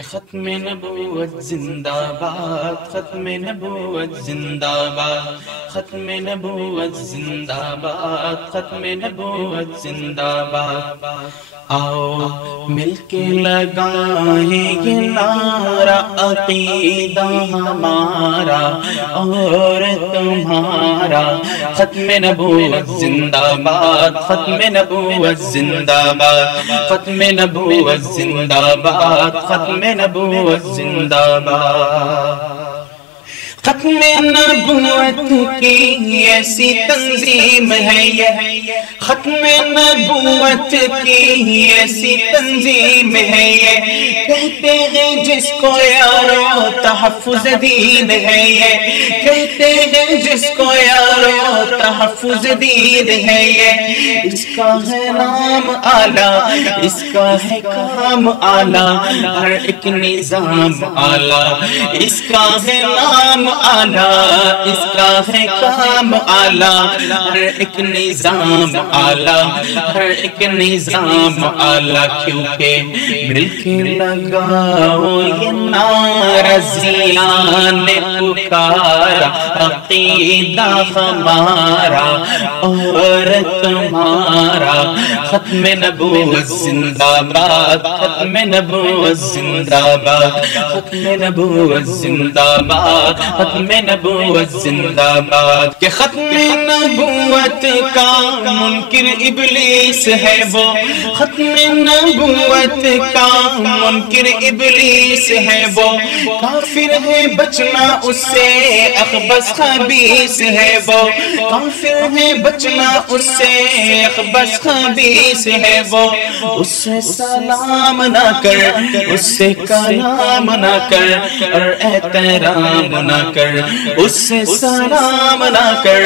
ختم نبوت زندہ باد، ختم نبوت زندہ باد، ختم نبوت زندہ باد، ختم نبوت زندہ باد۔ آؤ مل کے لگائیں یہ نعرہ عقیدہ ہمارا اور تمہارا، ختم نبوت زندہ باد، ختم نبوت زندہ باد، ختم نبوت زندہ باد، ختم نبوت زندہ باد۔ ختم نبوت کی ایسی تنظیم ہے یہ، ختم نبوت کی ایسی تنظیم ہے یہ، کہتے ہیں جس کو یارو تحفظ دین ہے یہ، کہتے ہیں جس کو یارو تحفظ دین ہے یہ، اس کا ہے نام اعلیٰ، اس کا ہے کام اعلیٰ، ہر ایک نظام اعلیٰ، اس کا ہے نام اعلیٰ، اس کا ہے کام اعلیٰ، ہر ایک نظام اعلیٰ، ہر ایک نظام اعلیٰ، کیونکہ مل کے لگاؤ یہ نعرہ ضیاء نے پکارا، عقیدہ ہمارا اور تمہارا، ختم نبوت زندہ باد، ختم نبوت زندہ باد، ختم نبوت زندہ باد، ختم نبوت زندہ باد۔ کہ ختم نبوت کا منکر ابلیس ہے وہ، ختم نبوت کا منکر ابلیس ہے وہ، کافر ہے بچنا اس سے اخبث خبیث ہے وہ، کافر ہے بچنا اس سے اخبث خبیث ہے وہ، اس سے سلام نہ کر، اس سے کلام نہ کر اور احترام نہ کر، اس سے سلام نہ کر،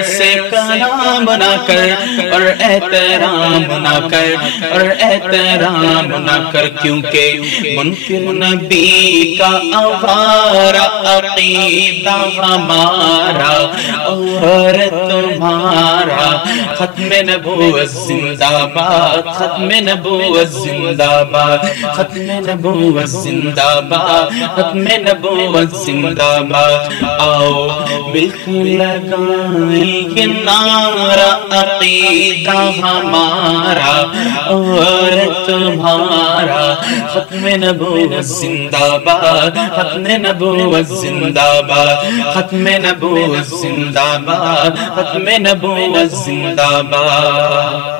اس سے کلام نہ کر اور احترام نہ کر اور احترام نہ کر، کیونکہ منکر نبی کا آوارہ عقیدہ ہمارا اور تمہارا، ختم نبوت زندہ باد، ختم نبوت زندہ باد، ختم نبوت زندہ باد، ختم نبوت زندہ باد۔ آؤ مل کے لگائیں یہ نعرہ عقیدہ ہمارا اور تمہارا، ختم نبوت زندہ باد، ختم نبوت زندہ باد، ختم نبوت زندہ باد، ختم نبوت زندہ باد۔